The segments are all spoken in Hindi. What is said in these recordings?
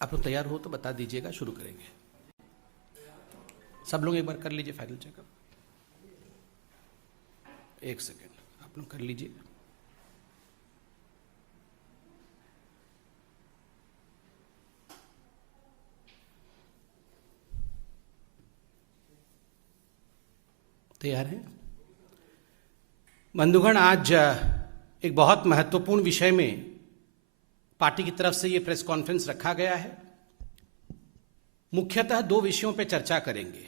आप लोग तैयार हो तो बता दीजिएगा, शुरू करेंगे। सब लोग एक बार कर लीजिए फाइनल चेकअप। एक सेकेंड आप लोग कर लीजिए। तैयार हैं बंधुगण? आज एक बहुत महत्वपूर्ण विषय में पार्टी की तरफ से यह प्रेस कॉन्फ्रेंस रखा गया है। मुख्यतः दो विषयों पर चर्चा करेंगे।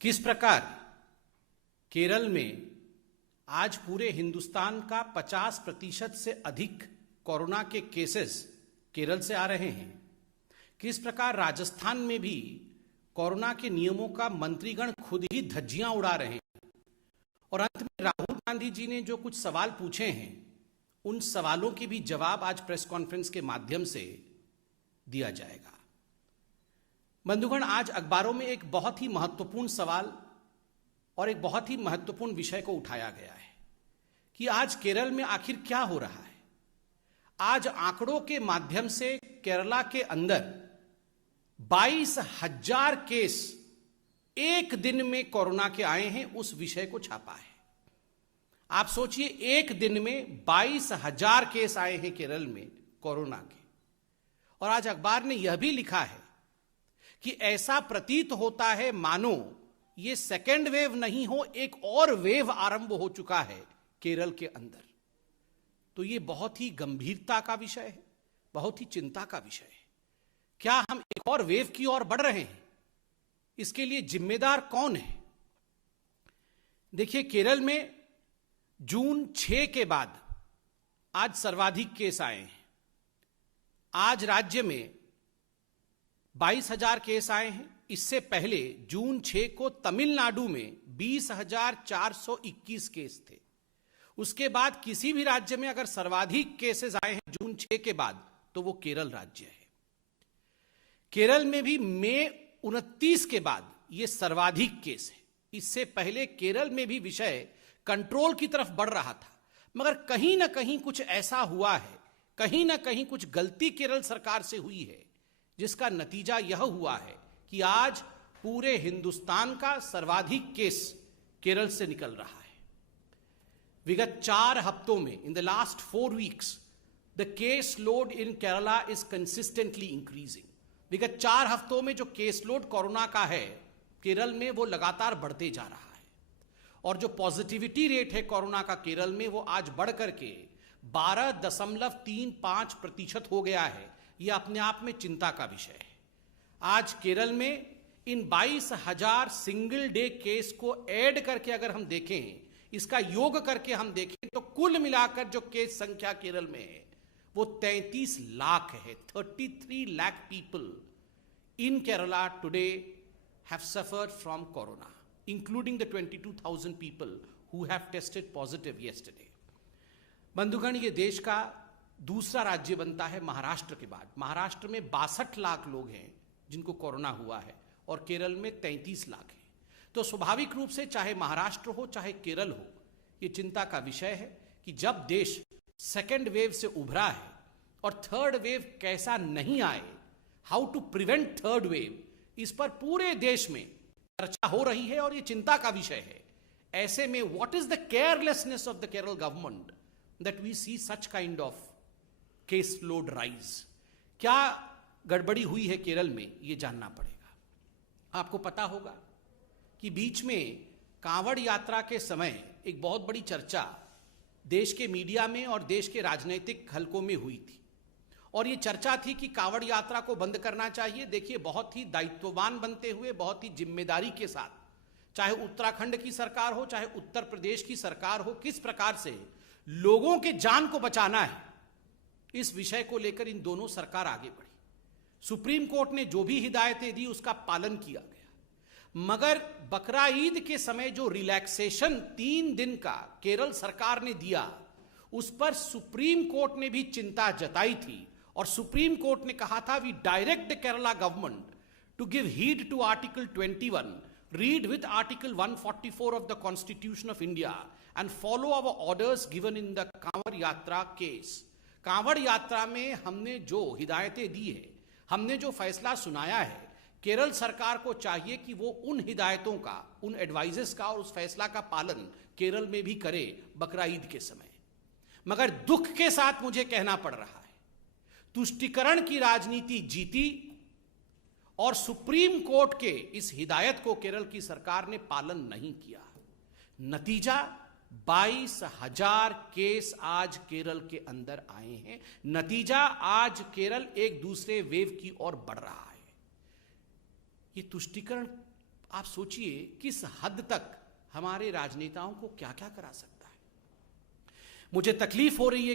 किस प्रकार केरल में आज पूरे हिंदुस्तान का 50% से अधिक कोरोना के केसेस केरल से आ रहे हैं। किस प्रकार राजस्थान में भी कोरोना के नियमों का मंत्रीगण खुद ही धज्जियां उड़ा रहे हैं। और अंत में राहुल गांधी जी ने जो कुछ सवाल पूछे हैं, उन सवालों के भी जवाब आज प्रेस कॉन्फ्रेंस के माध्यम से दिया जाएगा। बंधुगण, आज अखबारों में एक बहुत ही महत्वपूर्ण सवाल और एक बहुत ही महत्वपूर्ण विषय को उठाया गया है कि आज केरल में आखिर क्या हो रहा है। आज आंकड़ों के माध्यम से केरला के अंदर 22,000 केस एक दिन में कोरोना के आए हैं, उस विषय को छापा है। आप सोचिए, एक दिन में 22,000 केस आए हैं केरल में कोरोना के। और आज अखबार ने यह भी लिखा है कि ऐसा प्रतीत होता है मानो ये सेकेंड वेव नहीं हो, एक और वेव आरंभ हो चुका है केरल के अंदर। तो ये बहुत ही गंभीरता का विषय है, बहुत ही चिंता का विषय है। क्या हम एक और वेव की ओर बढ़ रहे हैं? इसके लिए जिम्मेदार कौन है? देखिए, केरल में जून 6 के बाद आज सर्वाधिक केस आए हैं। आज राज्य में 22,000 केस आए हैं। इससे पहले जून 6 को तमिलनाडु में 20,421 केस थे। उसके बाद किसी भी राज्य में अगर सर्वाधिक केसेस आए हैं जून 6 के बाद, तो वो केरल राज्य है। केरल में भी मई 29 के बाद ये सर्वाधिक केस है। इससे पहले केरल में भी विषय कंट्रोल की तरफ बढ़ रहा था, मगर कहीं ना कहीं कुछ ऐसा हुआ है, कहीं ना कहीं कुछ गलती केरल सरकार से हुई है, जिसका नतीजा यह हुआ है कि आज पूरे हिंदुस्तान का सर्वाधिक केस केरल से निकल रहा है। विगत 4 हफ्तों में, in the last 4 weeks, the case load in Kerala is consistently increasing. विगत 4 हफ्तों में जो केस लोड कोरोना का है केरल में, वो लगातार बढ़ते जा रहा है। और जो पॉजिटिविटी रेट है कोरोना का केरल में, वो आज बढ़ करके 12.35% हो गया है। यह अपने आप में चिंता का विषय है। आज केरल में इन 22,000 सिंगल डे केस को ऐड करके अगर हम देखें, इसका योग करके हम देखें, तो कुल मिलाकर जो केस संख्या केरल में है वो 33 लाख है। 33 lakh people in Kerala today have suffered from corona, including the 22,000 people who have tested positive yesterday. बंधुगण, ये देश का दूसरा राज्य बनता है महाराष्ट्र के बाद। महाराष्ट्र में 62 लाख लोग हैं जिनको कोरोना हुआ है और केरल में 33 लाख हैं। तो स्वाभाविक रूप से चाहे महाराष्ट्र हो चाहे केरल हो, ये चिंता का विषय है कि जब देश सेकेंड वेव से उभरा है और थर्ड वेव कैसा नहीं आए, how to prevent third wave, इस पर पूरे देश में चर्चा हो रही है और यह चिंता का विषय है। ऐसे में what is the carelessness of the Kerala government that we see such kind of case load rise? क्या गड़बड़ी हुई है केरल में, यह जानना पड़ेगा। आपको पता होगा कि बीच में कांवड़ यात्रा के समय एक बहुत बड़ी चर्चा देश के मीडिया में और देश के राजनीतिक हलकों में हुई थी, और ये चर्चा थी कि कांवड़ यात्रा को बंद करना चाहिए। देखिए, बहुत ही दायित्ववान बनते हुए, बहुत ही जिम्मेदारी के साथ, चाहे उत्तराखंड की सरकार हो चाहे उत्तर प्रदेश की सरकार हो, किस प्रकार से लोगों के जान को बचाना है, इस विषय को लेकर इन दोनों सरकार आगे बढ़ी। सुप्रीम कोर्ट ने जो भी हिदायतें दी उसका पालन किया गया, मगर बकरा ईद के समय जो रिलैक्सेशन 3 दिन का केरल सरकार ने दिया, उस पर सुप्रीम कोर्ट ने भी चिंता जताई थी। और सुप्रीम कोर्ट ने कहा था, we direct the Kerala government to give heed to article 21, read with article 144 of the constitution of India and follow our orders given in the Kanwar Yatra case. Kanwar यात्रा में हमने जो हिदायतें दी है, हमने जो फैसला सुनाया है, केरल सरकार को चाहिए कि वो उन हिदायतों का, उन एडवाइजेस का और उस फैसला का पालन केरल में भी करे बकरा ईद के समय। मगर दुख के साथ मुझे कहना पड़ रहा है, तुष्टीकरण की राजनीति जीती और सुप्रीम कोर्ट के इस हिदायत को केरल की सरकार ने पालन नहीं किया। नतीजा 22,000 केस आज केरल के अंदर आए हैं। नतीजा आज केरल एक दूसरे वेव की ओर बढ़ रहा है। ये तुष्टीकरण आप सोचिए किस हद तक हमारे राजनेताओं को क्या क्या करा सकता है। मुझे तकलीफ हो रही है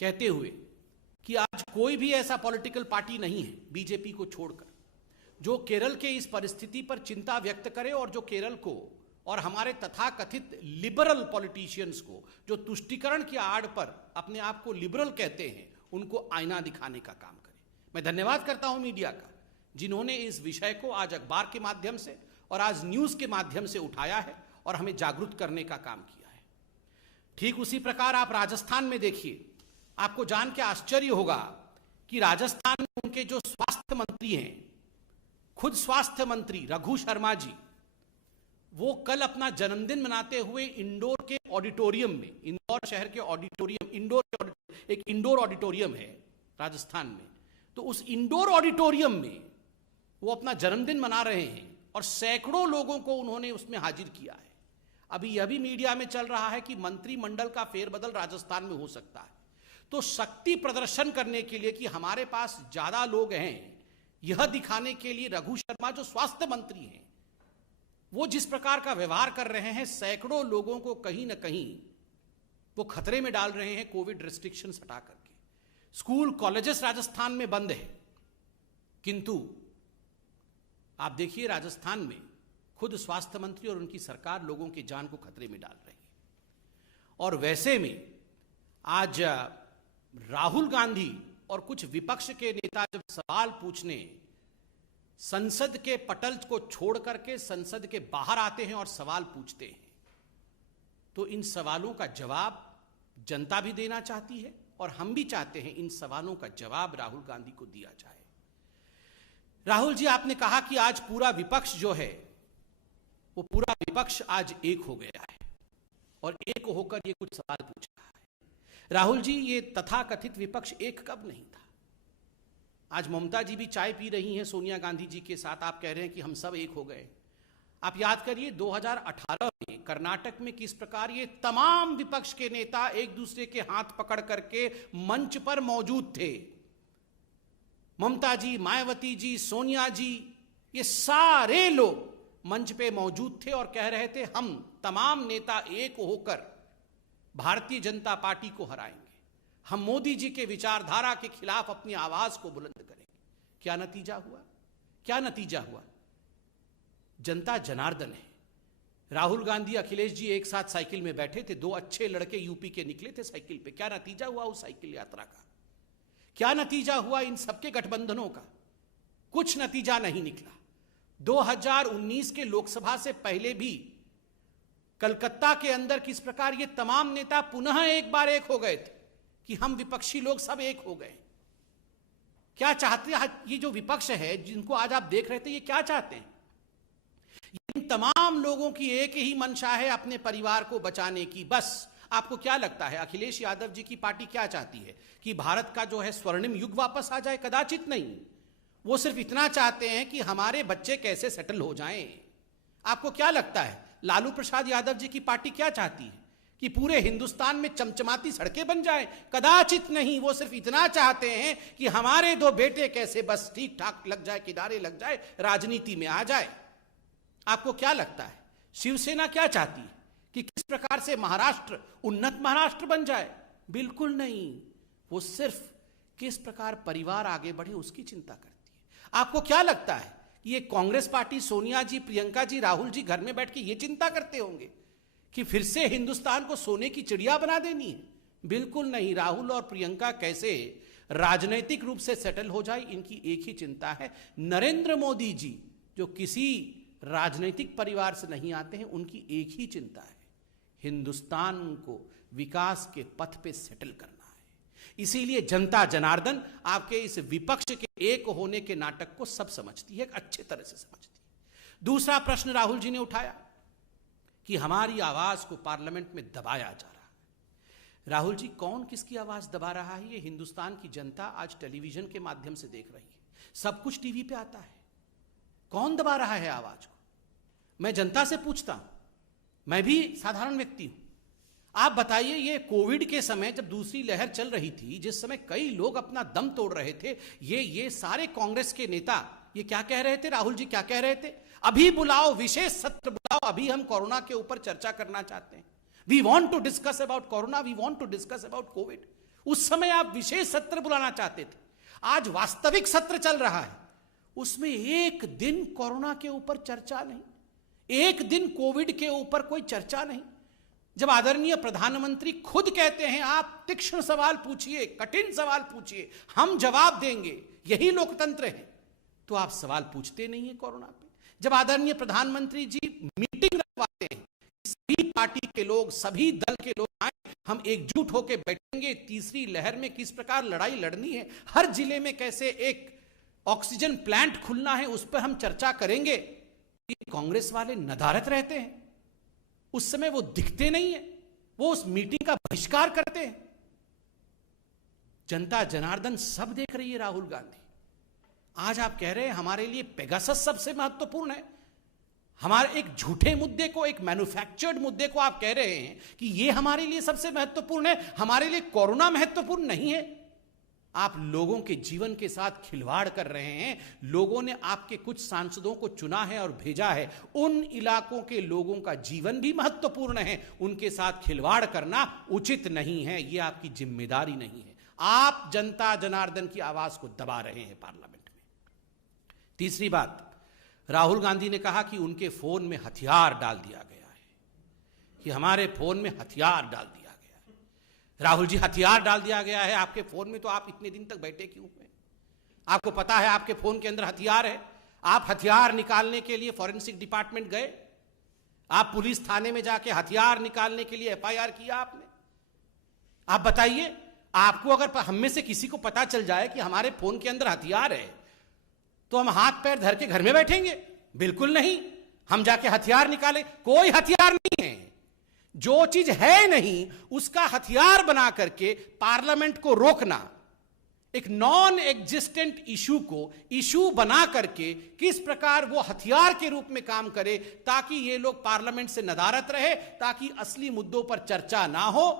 कहते हुए कि आज कोई भी ऐसा पॉलिटिकल पार्टी नहीं है बीजेपी को छोड़कर जो केरल के इस परिस्थिति पर चिंता व्यक्त करे और जो केरल को और हमारे तथाकथित लिबरल पॉलिटिशियंस को, जो तुष्टीकरण की आड़ पर अपने आप को लिबरल कहते हैं, उनको आईना दिखाने का काम करे। मैं धन्यवाद करता हूं मीडिया का, जिन्होंने इस विषय को आज अखबार के माध्यम से और आज न्यूज के माध्यम से उठाया है और हमें जागरूक करने का काम किया है। ठीक उसी प्रकार आप राजस्थान में देखिए, आपको जान के आश्चर्य होगा कि राजस्थान में उनके जो स्वास्थ्य मंत्री हैं, खुद स्वास्थ्य मंत्री रघु शर्मा जी, वो कल अपना जन्मदिन मनाते हुए इंदौर के ऑडिटोरियम में, इंदौर शहर के ऑडिटोरियम, एक इंडोर ऑडिटोरियम है राजस्थान में, तो उस इंडोर ऑडिटोरियम में वो अपना जन्मदिन मना रहे हैं और सैकड़ों लोगों को उन्होंने उसमें हाजिर किया है। अभी यह भी मीडिया में चल रहा है कि मंत्रिमंडल का फेरबदल राजस्थान में हो सकता है। तो शक्ति प्रदर्शन करने के लिए कि हमारे पास ज्यादा लोग हैं, यह दिखाने के लिए रघु शर्मा जो स्वास्थ्य मंत्री हैं, वो जिस प्रकार का व्यवहार कर रहे हैं, सैकड़ों लोगों को कहीं ना कहीं वो खतरे में डाल रहे हैं कोविड रिस्ट्रिक्शंस हटा करके। स्कूल कॉलेजेस राजस्थान में बंद है, किंतु आप देखिए राजस्थान में खुद स्वास्थ्य मंत्री और उनकी सरकार लोगों की जान को खतरे में डाल रही है। और वैसे में आज राहुल गांधी और कुछ विपक्ष के नेता जब सवाल पूछने संसद के पटल को छोड़ करके संसद के बाहर आते हैं और सवाल पूछते हैं, तो इन सवालों का जवाब जनता भी देना चाहती है और हम भी चाहते हैं इन सवालों का जवाब राहुल गांधी को दिया जाए। राहुल जी, आपने कहा कि आज पूरा विपक्ष जो है, वो पूरा विपक्ष आज एक हो गया है और एक होकर ये कुछ सवाल पूछ रहा है। राहुल जी, ये तथाकथित विपक्ष एक कब नहीं था? आज ममता जी भी चाय पी रही हैं सोनिया गांधी जी के साथ, आप कह रहे हैं कि हम सब एक हो गए। आप याद करिए 2018 में कर्नाटक में किस प्रकार ये तमाम विपक्ष के नेता एक दूसरे के हाथ पकड़ करके मंच पर मौजूद थे। ममता जी, मायावती जी, सोनिया जी, ये सारे लोग मंच पे मौजूद थे और कह रहे थे हम तमाम नेता एक होकर भारतीय जनता पार्टी को हराएंगे, हम मोदी जी के विचारधारा के खिलाफ अपनी आवाज को बुलंद करेंगे। क्या नतीजा हुआ? क्या नतीजा हुआ? जनता जनार्दन है। राहुल गांधी, अखिलेश जी एक साथ साइकिल में बैठे थे, दो अच्छे लड़के यूपी के निकले थे साइकिल पे। क्या नतीजा हुआ उस साइकिल यात्रा का? क्या नतीजा हुआ इन सबके गठबंधनों का? कुछ नतीजा नहीं निकला। 2019 के लोकसभा से पहले भी कलकत्ता के अंदर किस प्रकार ये तमाम नेता पुनः एक बार एक हो गए थे कि हम विपक्षी लोग सब एक हो गए। क्या चाहते हैं ये जो विपक्ष है जिनको आज आप देख रहे थे, ये क्या चाहते हैं? इन तमाम लोगों की एक ही मंशा है अपने परिवार को बचाने की। बस आपको क्या लगता है अखिलेश यादव जी की पार्टी क्या चाहती है कि भारत का जो है स्वर्णिम युग वापस आ जाए? कदाचित नहीं। वो सिर्फ इतना चाहते हैं कि हमारे बच्चे कैसे सेटल हो जाएं। आपको क्या लगता है लालू प्रसाद यादव जी की पार्टी क्या चाहती है कि पूरे हिंदुस्तान में चमचमाती सड़कें बन जाएं? कदाचित नहीं। वो सिर्फ इतना चाहते हैं कि हमारे दो बेटे कैसे बस ठीक ठाक लग जाए, किनारे लग जाए, राजनीति में आ जाए। आपको क्या लगता है शिवसेना क्या चाहती है कि किस प्रकार से महाराष्ट्र उन्नत महाराष्ट्र बन जाए? बिल्कुल नहीं। वो सिर्फ किस प्रकार परिवार आगे बढ़े उसकी चिंता करती है। आपको क्या लगता है कि ये कांग्रेस पार्टी, सोनिया जी, प्रियंका जी, राहुल जी घर में बैठ के ये चिंता करते होंगे कि फिर से हिंदुस्तान को सोने की चिड़िया बना देनी है? बिल्कुल नहीं। राहुल और प्रियंका कैसे राजनीतिक रूप से सेटल हो जाए, इनकी एक ही चिंता है। नरेंद्र मोदी जी जो किसी राजनीतिक परिवार से नहीं आते हैं, उनकी एक ही चिंता है हिंदुस्तान को विकास के पथ पे सेटल करना है। इसीलिए जनता जनार्दन आपके इस विपक्ष के एक होने के नाटक को सब समझती है, अच्छे तरह से समझती है। दूसरा प्रश्न राहुल जी ने उठाया कि हमारी आवाज को पार्लियामेंट में दबाया जा रहा है। राहुल जी, कौन किसकी आवाज दबा रहा है ये हिंदुस्तान की जनता आज टेलीविजन के माध्यम से देख रही है। सब कुछ टीवी पे आता है। कौन दबा रहा है आवाज को? मैं जनता से पूछता हूं, मैं भी साधारण व्यक्ति हूं। आप बताइए, ये कोविड के समय जब दूसरी लहर चल रही थी, जिस समय कई लोग अपना दम तोड़ रहे थे, ये सारे कांग्रेस के नेता ये क्या कह रहे थे? राहुल जी क्या कह रहे थे? अभी बुलाओ, विशेष सत्र बुलाओ, अभी हम कोरोना के ऊपर चर्चा करना चाहते हैं। We want to discuss about corona, we want to discuss about COVID. उस समय आप विशेष सत्र बुलाना चाहते थे। आज वास्तविक सत्र चल रहा है, उसमें एक दिन कोरोना के ऊपर चर्चा नहीं, एक दिन कोविड के ऊपर कोई चर्चा नहीं। जब आदरणीय प्रधानमंत्री खुद कहते हैं आप तीक्ष्ण सवाल पूछिए, कठिन सवाल पूछिए, हम जवाब देंगे, यही लोकतंत्र है, तो आप सवाल पूछते नहीं है कोरोना पे। जब आदरणीय प्रधानमंत्री जी मीटिंग रखवाते हैं, सभी पार्टी के लोग, सभी दल के लोग आए, हम एकजुट होकर बैठेंगे, तीसरी लहर में किस प्रकार लड़ाई लड़नी है, हर जिले में कैसे एक ऑक्सीजन प्लांट खुलना है, उस पर हम चर्चा करेंगे। कांग्रेस वाले नदारत रहते हैं, उस समय वो दिखते नहीं है, वो उस मीटिंग का बहिष्कार करते हैं। जनता जनार्दन सब देख रही है। राहुल गांधी, आज आप कह रहे हैं हमारे लिए पेगासस सबसे महत्वपूर्ण है। हमारे एक झूठे मुद्दे को, एक मैन्युफैक्चर्ड मुद्दे को आप कह रहे हैं कि ये हमारे लिए सबसे महत्वपूर्ण है, हमारे लिए कोरोना महत्वपूर्ण नहीं है। आप लोगों के जीवन के साथ खिलवाड़ कर रहे हैं। लोगों ने आपके कुछ सांसदों को चुना है और भेजा है, उन इलाकों के लोगों का जीवन भी महत्वपूर्ण है, उनके साथ खिलवाड़ करना उचित नहीं है, यह आपकी जिम्मेदारी नहीं है। आप जनता जनार्दन की आवाज को दबा रहे हैं पार्लियामेंट में। तीसरी बात, राहुल गांधी ने कहा कि उनके फोन में हथियार डाल दिया गया है, कि हमारे फोन में हथियार डाल दिया। राहुल जी, हथियार डाल दिया गया है आपके फोन में, तो आप इतने दिन तक बैठे क्यों हुए? आपको पता है आपके फोन के अंदर हथियार है। आप हथियार निकालने के लिए फॉरेंसिक डिपार्टमेंट गए, आप पुलिस थाने में जाके हथियार निकालने के लिए एफआईआर किया आपने। आप बताइए, आपको अगर हम में से किसी को पता चल जाए कि हमारे फोन के अंदर हथियार है, तो हम हाथ पैर धर के घर में बैठेंगे? बिल्कुल नहीं। हम जाके हथियार निकाले? कोई हथियार नहीं है। जो चीज है नहीं उसका हथियार बना करके पार्लियामेंट को रोकना, एक नॉन एग्जिस्टेंट इशू को इशू बना करके किस प्रकार वो हथियार के रूप में काम करे, ताकि ये लोग पार्लियामेंट से नदारत रहे, ताकि असली मुद्दों पर चर्चा ना हो,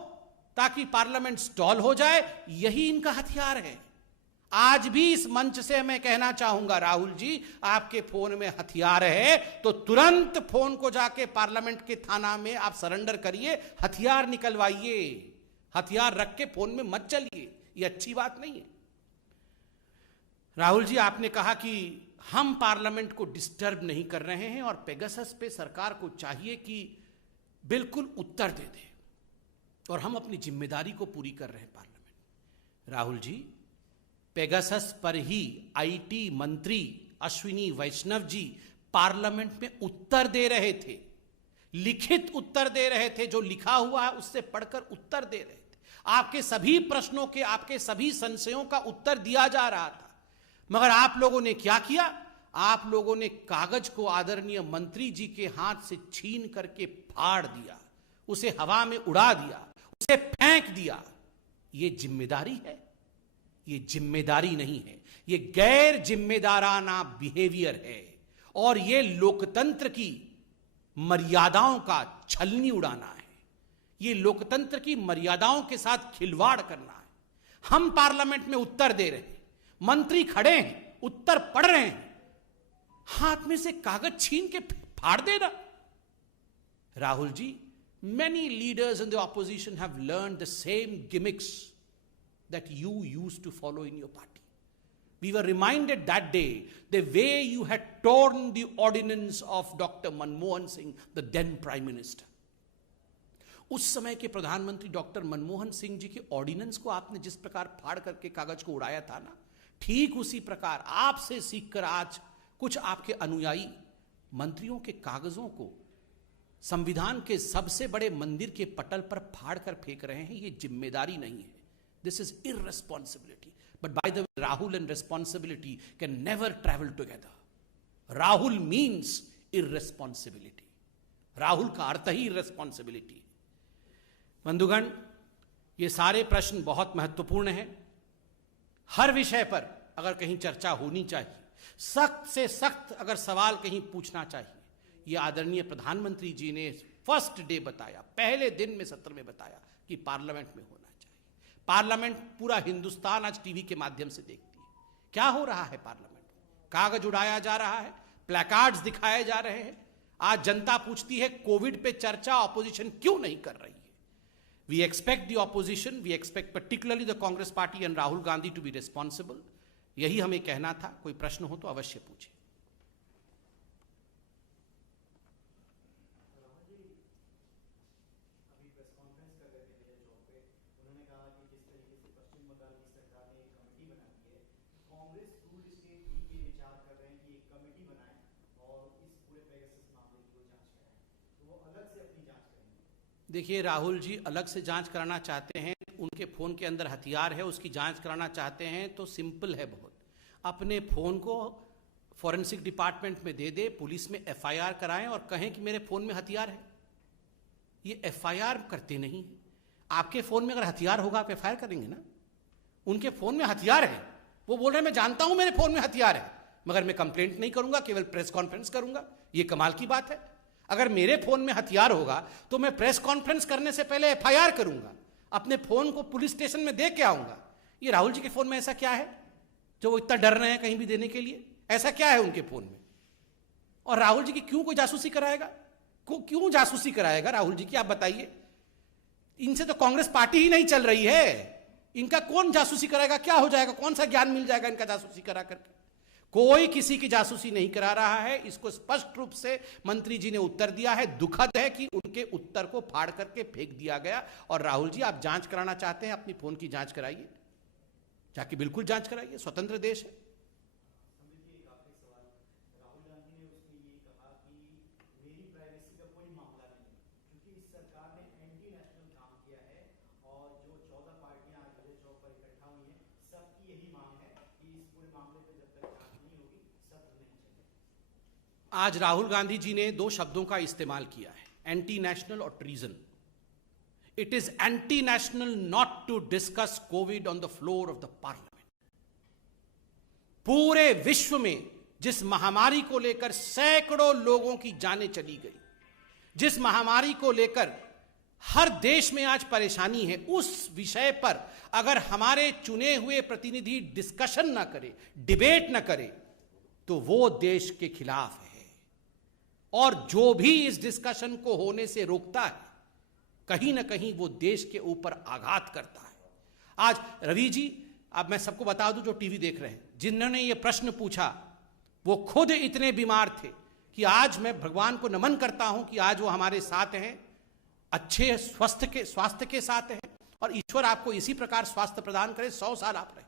ताकि पार्लियामेंट स्टॉल हो जाए, यही इनका हथियार है। आज भी इस मंच से मैं कहना चाहूंगा, राहुल जी, आपके फोन में हथियार है तो तुरंत फोन को जाके पार्लियामेंट के थाना में आप सरेंडर करिए, हथियार निकलवाइए। हथियार रख के फोन में मत चलिए, ये अच्छी बात नहीं है। राहुल जी, आपने कहा कि हम पार्लियामेंट को डिस्टर्ब नहीं कर रहे हैं और पेगासस पे सरकार को चाहिए कि बिल्कुल उत्तर दे दे, और हम अपनी जिम्मेदारी को पूरी कर रहे हैं पार्लियामेंट। राहुल जी, पेगासस पर ही आईटी मंत्री अश्विनी वैष्णव जी पार्लियामेंट में उत्तर दे रहे थे, लिखित उत्तर दे रहे थे, जो लिखा हुआ है उससे पढ़कर उत्तर दे रहे थे। आपके सभी प्रश्नों के, आपके सभी संशयों का उत्तर दिया जा रहा था। मगर आप लोगों ने क्या किया? आप लोगों ने कागज को आदरणीय मंत्री जी के हाथ से छीन करके फाड़ दिया, उसे हवा में उड़ा दिया, उसे फेंक दिया। यह जिम्मेदारी है? ये जिम्मेदारी नहीं है, ये गैर जिम्मेदाराना बिहेवियर है, और ये लोकतंत्र की मर्यादाओं का छलनी उड़ाना है, ये लोकतंत्र की मर्यादाओं के साथ खिलवाड़ करना है। हम पार्लियामेंट में उत्तर दे रहे हैं, मंत्री खड़े हैं, उत्तर पढ़ रहे हैं, हाथ में से कागज छीन के फाड़ देना। Rahul ji, many leaders in the opposition have learned the same gimmicks that you used to follow in your party. We were reminded that day the way you had torn the ordinance of Dr. Manmohan Singh, the then Prime Minister. उस समय के प्रधानमंत्री डॉक्टर मनमोहन सिंह जी के ऑर्डिनेंस को आपने जिस प्रकार फाड़ करके कागज को उड़ाया था ना, ठीक उसी प्रकार आपसे सीखकर आज कुछ आपके अनुयायी मंत्रियों के कागजों को संविधान के सबसे बड़े मंदिर के पटल पर फाड़ कर फेंक रहे हैं। ये जिम्मेदारी नहीं है। This is irresponsibility. But by the way, Rahul and responsibility can never travel together. Rahul means irresponsibility. Rahul का अर्थ ही irresponsibility. बंधुगण, ये सारे प्रश्न बहुत महत्वपूर्ण हैं. हर विषय पर अगर कहीं चर्चा होनी चाहिए, सख्त से सख्त अगर सवाल कहीं पूछना चाहिए, ये आदरणीय प्रधानमंत्री जी ने फर्स्ट डे बताया, पहले दिन में सत्र में बताया कि पार्लियामेंट में होना चाहिए. पार्लियामेंट पूरा हिंदुस्तान आज टीवी के माध्यम से देखती है. क्या हो रहा है पार्लियामेंट में? कागज उड़ाया जा रहा है, प्लेकार्ड्स दिखाए जा रहे हैं. आज जनता पूछती है कोविड पे चर्चा ऑपोजिशन क्यों नहीं कर रही है. We expect the opposition, we expect particularly the Congress party and Rahul Gandhi to be responsible. यही हमें कहना था. कोई प्रश्न हो तो अवश्य पूछे. देखिए, राहुल जी अलग से जांच कराना चाहते हैं. उनके फोन के अंदर हथियार है, उसकी जांच कराना चाहते हैं तो सिंपल है बहुत. अपने फोन को फॉरेंसिक डिपार्टमेंट में दे दे, पुलिस में एफआईआर कराएं और कहें कि मेरे फोन में हथियार है. ये एफआईआर करते नहीं. आपके फोन में अगर हथियार होगा आप एफआईआर करेंगे ना. उनके फोन में हथियार है, वो बोल रहे हैं मैं जानता हूं मेरे फोन में हथियार है, मगर मैं कंप्लेंट नहीं करूंगा, केवल प्रेस कॉन्फ्रेंस करूंगा. ये कमाल की बात है. अगर मेरे फोन में हथियार होगा तो मैं प्रेस कॉन्फ्रेंस करने से पहले एफआईआर करूंगा, अपने फोन को पुलिस स्टेशन में दे के आऊंगा. ये राहुल जी के फोन में ऐसा क्या है जो वो इतना डर रहे हैं कहीं भी देने के लिए? ऐसा क्या है उनके फोन में? और राहुल जी की क्यों कोई जासूसी कराएगा? क्यों जासूसी कराएगा राहुल जी की? आप बताइए. इनसे तो कांग्रेस पार्टी ही नहीं चल रही है. इनका कौन जासूसी कराएगा? क्या हो जाएगा? कौन सा ज्ञान मिल जाएगा इनका जासूसी करा करके? कोई किसी की जासूसी नहीं करा रहा है. इसको स्पष्ट रूप से मंत्री जी ने उत्तर दिया है. दुखद है कि उनके उत्तर को फाड़ करके फेंक दिया गया. और राहुल जी, आप जांच कराना चाहते हैं, अपनी फोन की जांच कराइए, जाके बिल्कुल जांच कराइए. स्वतंत्र देश है. आज राहुल गांधी जी ने दो शब्दों का इस्तेमाल किया है, एंटी नेशनल और treason. It is anti national not to discuss COVID on the floor of the parliament. पूरे विश्व में जिस महामारी को लेकर सैकड़ों लोगों की जानें चली गई, जिस महामारी को लेकर हर देश में आज परेशानी है, उस विषय पर अगर हमारे चुने हुए प्रतिनिधि डिस्कशन ना करे, डिबेट ना करे, तो वो देश के खिलाफ है. और जो भी इस डिस्कशन को होने से रोकता है, कहीं ना कहीं वो देश के ऊपर आघात करता है. आज रवि जी, अब मैं सबको बता दूं जो टीवी देख रहे हैं, जिन्होंने ये प्रश्न पूछा वो खुद इतने बीमार थे कि आज मैं भगवान को नमन करता हूं कि आज वो हमारे साथ हैं, अच्छे स्वास्थ्य के साथ हैं. और ईश्वर आपको इसी प्रकार स्वास्थ्य प्रदान करे, 100 साल आप रहे.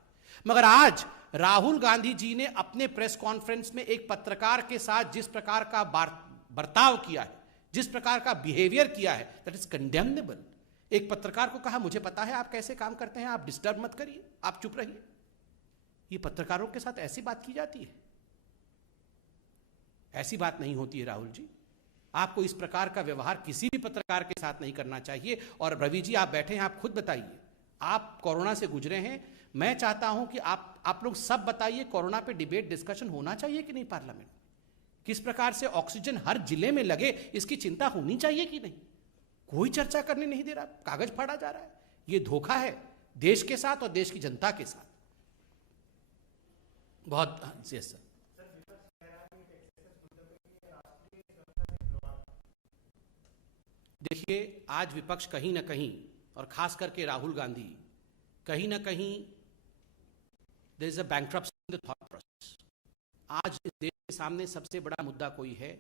मगर आज राहुल गांधी जी ने अपने प्रेस कॉन्फ्रेंस में एक पत्रकार के साथ जिस प्रकार का बर्ताव किया है, जिस प्रकार का बिहेवियर किया है, दैट इज कंडेमनेबल. एक पत्रकार को कहा मुझे पता है आप कैसे काम करते हैं, आप डिस्टर्ब मत करिए, आप चुप रहिए. ये पत्रकारों के साथ ऐसी बात की जाती है? ऐसी बात नहीं होती है राहुल जी. आपको इस प्रकार का व्यवहार किसी भी पत्रकार के साथ नहीं करना चाहिए. और रवि जी, आप बैठे हैं, आप खुद बताइए, आप कोरोना से गुजरे हैं. मैं चाहता हूं कि आप लोग सब बताइए, कोरोना पे डिबेट डिस्कशन होना चाहिए कि नहीं पार्लियामेंट? किस प्रकार से ऑक्सीजन हर जिले में लगे, इसकी चिंता होनी चाहिए कि नहीं? कोई चर्चा करने नहीं दे रहा, कागज फाड़ा जा रहा है. यह धोखा है देश के साथ और देश की जनता के साथ. बहुत सर. देखिए, आज विपक्ष कहीं ना कहीं, और खास करके राहुल गांधी, कहीं ना कहीं there is a bankruptcy in the thought process. आज इस देश के सामने सबसे बड़ा मुद्दा कोई है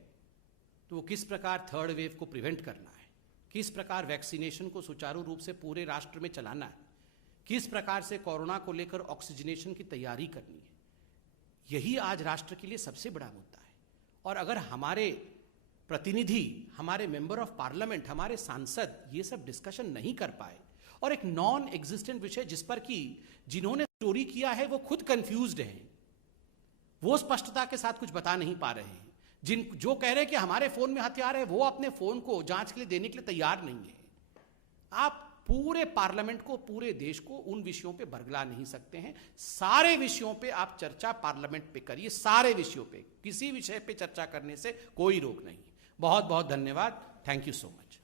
तो वो किस प्रकार थर्ड वेव को प्रिवेंट करना है, किस प्रकार वैक्सीनेशन को सुचारू रूप से पूरे राष्ट्र में चलाना है, किस प्रकार से कोरोना को लेकर ऑक्सीजनेशन की तैयारी करनी है. यही आज राष्ट्र के लिए सबसे बड़ा मुद्दा है. और अगर हमारे प्रतिनिधि, हमारे मेंबर ऑफ पार्लियामेंट, हमारे सांसद ये सब डिस्कशन नहीं कर पाए और एक नॉन एग्जिस्टेंट विषय जिस पर कि जिन्होंने स्टोरी किया है वो खुद कंफ्यूज्ड हैं, वो स्पष्टता के साथ कुछ बता नहीं पा रहे हैं। जो कह रहे हैं कि हमारे फोन में हथियार है, वो अपने फोन को जांच के लिए देने के लिए तैयार नहीं है। आप पूरे पार्लियामेंट को, पूरे देश को उन विषयों पे बरगला नहीं सकते हैं। सारे विषयों पे आप चर्चा पार्लियामेंट पे करिए, सारे विषयों पे, किसी विषय पे चर्चा करने से कोई रोक नहीं। बहुत बहुत धन्यवाद। Thank you so much.